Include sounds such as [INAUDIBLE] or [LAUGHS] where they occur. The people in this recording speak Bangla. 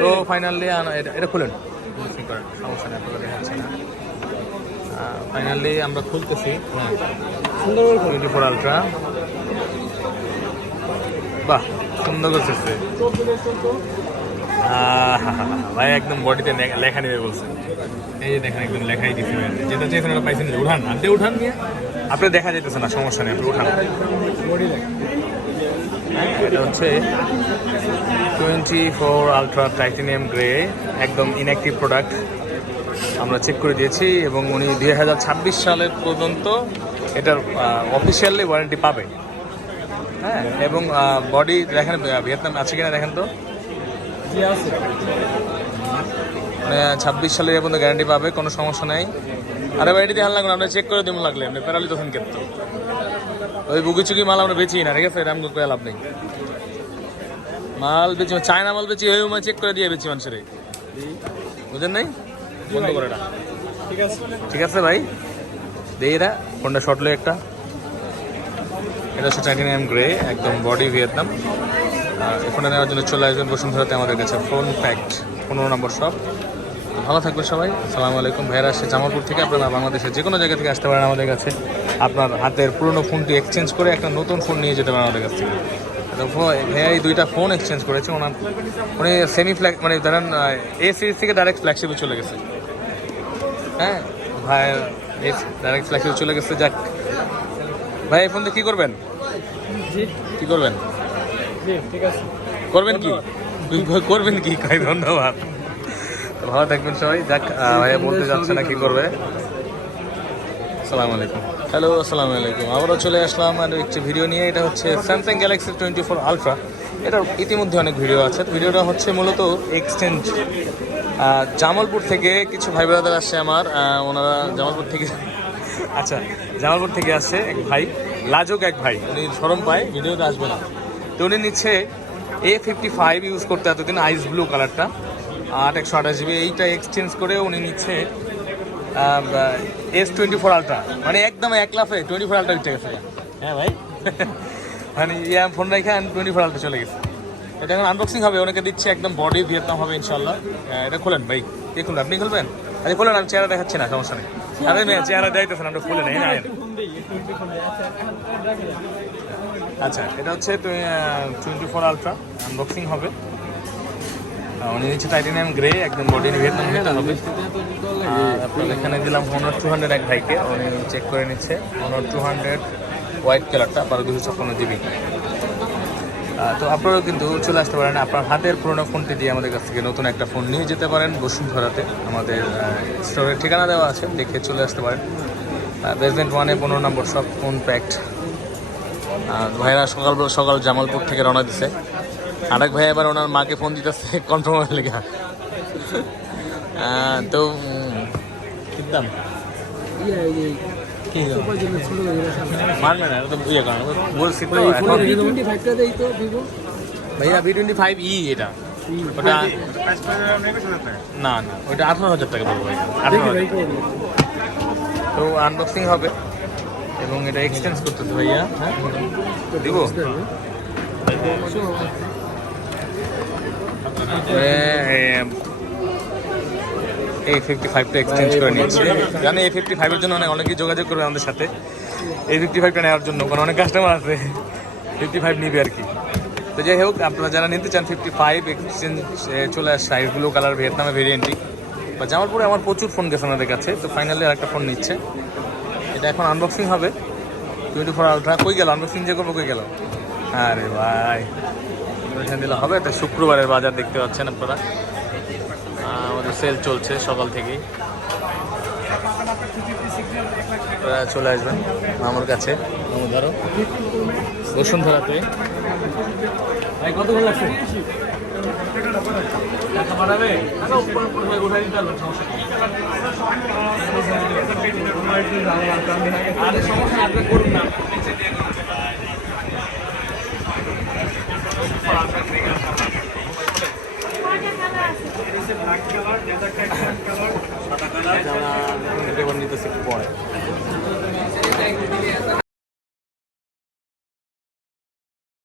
তো ফাইনালি এটা এটা খুলেন। সমস্যা নেই আপনারা দেখাচ্ছে না। ফাইনালি আমরা খুলতেছি। হ্যাঁ। সুন্দর। টোয়েন্টি ফোর আলট্রা বাহ সুন্দর করতেছে। ভাই একদম বডিতে লেখা নেবে বলছে। এই যে দেখেন একদম লেখাই দিচ্ছে। যেটা চেয়েছেন ওটা পাইছেন উঠান। আপনি উঠান নিয়ে। আপনি দেখা যেতেছে না সমস্যা নেই আপনি উঠান। এটা হচ্ছে twenty four ultra titanium grey একদম ইনঅ্যাক্টিভ প্রোডাক্ট আমরা চেক করে দিয়েছি এবং উনি দুই হাজার ছাব্বিশ সালের পর্যন্ত এটার অফিসিয়ালি ওয়ারেন্টি পাবে। হ্যাঁ এবং বডি দেখেন ভিয়েতনাম আছে কিনা দেখেন তো? মানে ছাব্বিশ সালের এ পর্যন্ত গ্যারান্টি পাবে কোনো সমস্যা নাই। আরে ভাই এটি হাল লাগল আমরা চেক করে দিব লাগলে আপনি প্যারালি তখন ক্ষেত্রে ওই বুকি চুকি মাল আমরা বেচি না, ঠিক আছে? আমাকে করে লাভ নেই? মাল বেচি, চায়না মাল বেচি হয়ে চেক করে দিয়ে বেচি মানুষের বুঝেন নাই? বন্ধ করে এটা ঠিক আছে ঠিক আছে ভাই? দেই এটা ফোনটা শর্ট লো একটা। এটা হচ্ছে টাইটেনিয়াম গ্রে, একদম বডি ভিয়েতনাম আর ফোনটা নেওয়ার জন্য চলে আসবেন বসুন্ধরাতে আমাদের কাছে ফোন প্যাক্ট পনেরো নম্বর শপ ভালো থাকবে সবাই। আসসালামু আলাইকুম। ভাইরা আসছে জামালপুর থেকে। আপনারা বাংলাদেশের যে কোনো জায়গা থেকে আসতে পারেন আমাদের কাছে। আপনার হাতের পুরনো ফোনটি এক্সচেঞ্জ করে একটা নতুন ফোন নিয়ে যেতে পারেন আমাদের কাছ থেকে। তো ফো- ভাইয়া এই দুইটা ফোন এক্সচেঞ্জ করেছে। ওনার উনি সেমি ফ্ল্যাগ মানে ধরেন এ সিরিজ থেকে ডাইরেক্ট ফ্ল্যাগশিপে চলে গেছে। হ্যাঁ? ভাই ডাইরেক্ট ফ্ল্যাগশিপে চলে গেছে যাক। ভাই এই ফোন দিয়ে কী করবেন? জি। কী করবেন? ঠিক আছে। করবেন কি? করবেন কি? কয় ধন্যবাদ। ভালো থাকবেন সবাই। যাক ভাইয়া বলতে যাচ্ছে না কি করবে। আসসালামু আলাইকুম। হ্যালো আসসালামু আলাইকুম। আবারও চলে আসলাম আর একটি ভিডিও নিয়ে। এটা হচ্ছে Samsung Galaxy twenty four ultra এটার ইতিমধ্যে অনেক ভিডিও আছে। ভিডিওটা হচ্ছে মূলত এক্সচেঞ্জ জামালপুর থেকে কিছু ভাই ব্রাদার আসছে আমার। ওনারা জামালপুর থেকে আচ্ছা জামালপুর থেকে আসছে এক ভাই। লাজক এক ভাই। উনি সরম পায় ভিডিওতে আসবে না। তো উনি নিচ্ছে এ ফিফটি ফাইভ ইউজ করতে এতদিন আইস ব্লু কালারটা আট একশো আঠাশ জিবি এইটা এক্সচেঞ্জ করে উনি নিচ্ছে এস টোয়েন্টি ফোর আলট্রা মানে একদম এক লাফে টোয়েন্টি ফোর আলট্রা উঠে গেছে। হ্যাঁ ভাই। [LAUGHS] মানে ইয়া ফোন রেখে টোয়েন্টি ফোর আলট্রা চলে গেছে। এটা এখন আনবক্সিং হবে ওনাকে দিচ্ছে একদম বডি ভিয়েতনাম হবে ইনশাল্লাহ এটা খোলেন ভাই। কে খুলবেন আপনি খুলবেন? আরে খুলেন আমি চেহারা দেখাচ্ছি না সমস্যা নেই। আরে মেয়ে চেহারা দেখাইতেছেন আপনি খুলে নেই না আচ্ছা এটা হচ্ছে টোয়েন্টি ফোর আলট্রা আনবক্সিং হবে। উনি নিচ্ছে টাইটেনিয়াম গ্রে, একদম বডি ভিয়েতনাম হেটা হবে। আর আপনার এখানে দিলাম হনার টু হান্ড্রেড এক ভাইকে, উনি চেক করে নিচ্ছে। হনার টু হান্ড্রেড হোয়াইট কালারটা বারো দুশো ছাপ্পান্ন জিবি তো আপনারাও কিন্তু চলে আসতে পারেন। আপনার হাতের পুরোনো ফোনটি দিয়ে আমাদের কাছ থেকে নতুন একটা ফোন নিয়ে যেতে পারেন। বসুন্ধরাতে আমাদের স্টোরের ঠিকানা দেওয়া আছে, দেখে চলে আসতে পারেন। বেসমেন্ট ওয়ানে পনেরো নম্বর সব ফোন প্যাকড ভাইরা সকাল সকাল জামালপুর থেকে রওনা দিছে। আরেক ভাই এবার ওনার মাকে ফোন দিতেছে কনফার্ম হয়ে লেখা তো উম, কি দাম ইয়ে না তো ইয়ে কারণ বলছি তো এখন ভাইয়া বি টোয়েন্টি ফাইভ ই এটা। ওটা না না ওইটা আঠারো হাজার টাকা পড়বে তো আনবক্সিং হবে এবং এটা এক্সচেঞ্জ করতেছে ভাইয়া হ্যাঁ? দিব? এই ফিফটি ফাইভটা এক্সচেঞ্জ করে নিচ্ছে জানি এই ফিফটি ফাইভের জন্য অনেক অনেকেই যোগাযোগ করবে আমাদের সাথে। এই ফিফটি ফাইভটা নেওয়ার জন্য কারণ অনেক কাস্টমার আছে। ফিফটি ফাইভ নিবে আর কি। তো যাই হোক, আপনারা যারা নিতে চান ফিফটি ফাইভ এক্সচেঞ্জ চলে আসছে আইস ব্লু কালার ভিয়েতনামে ভেরিয়েন্টই বা জামালপুরে আমার প্রচুর ফোন গেছে আমাদের কাছে। তো ফাইনালি আর একটা ফোন নিচ্ছে। এটা এখন আনবক্সিং হবে। টোয়েন্টি ফোর আলট্রা কই গেল? আনবক্সিং যে করব কই গেল? আরে ভাই। দিলে হবে তো শুক্রবারের বাজার দেখতে পাচ্ছেন আপনারা। আমাদের সেল চলছে সকাল থেকেই। চলে আসবেন আমার কাছে। আমার ধরো। বসুন্ধরাতে ভাই কত যারা লেবার নিতেছে পরে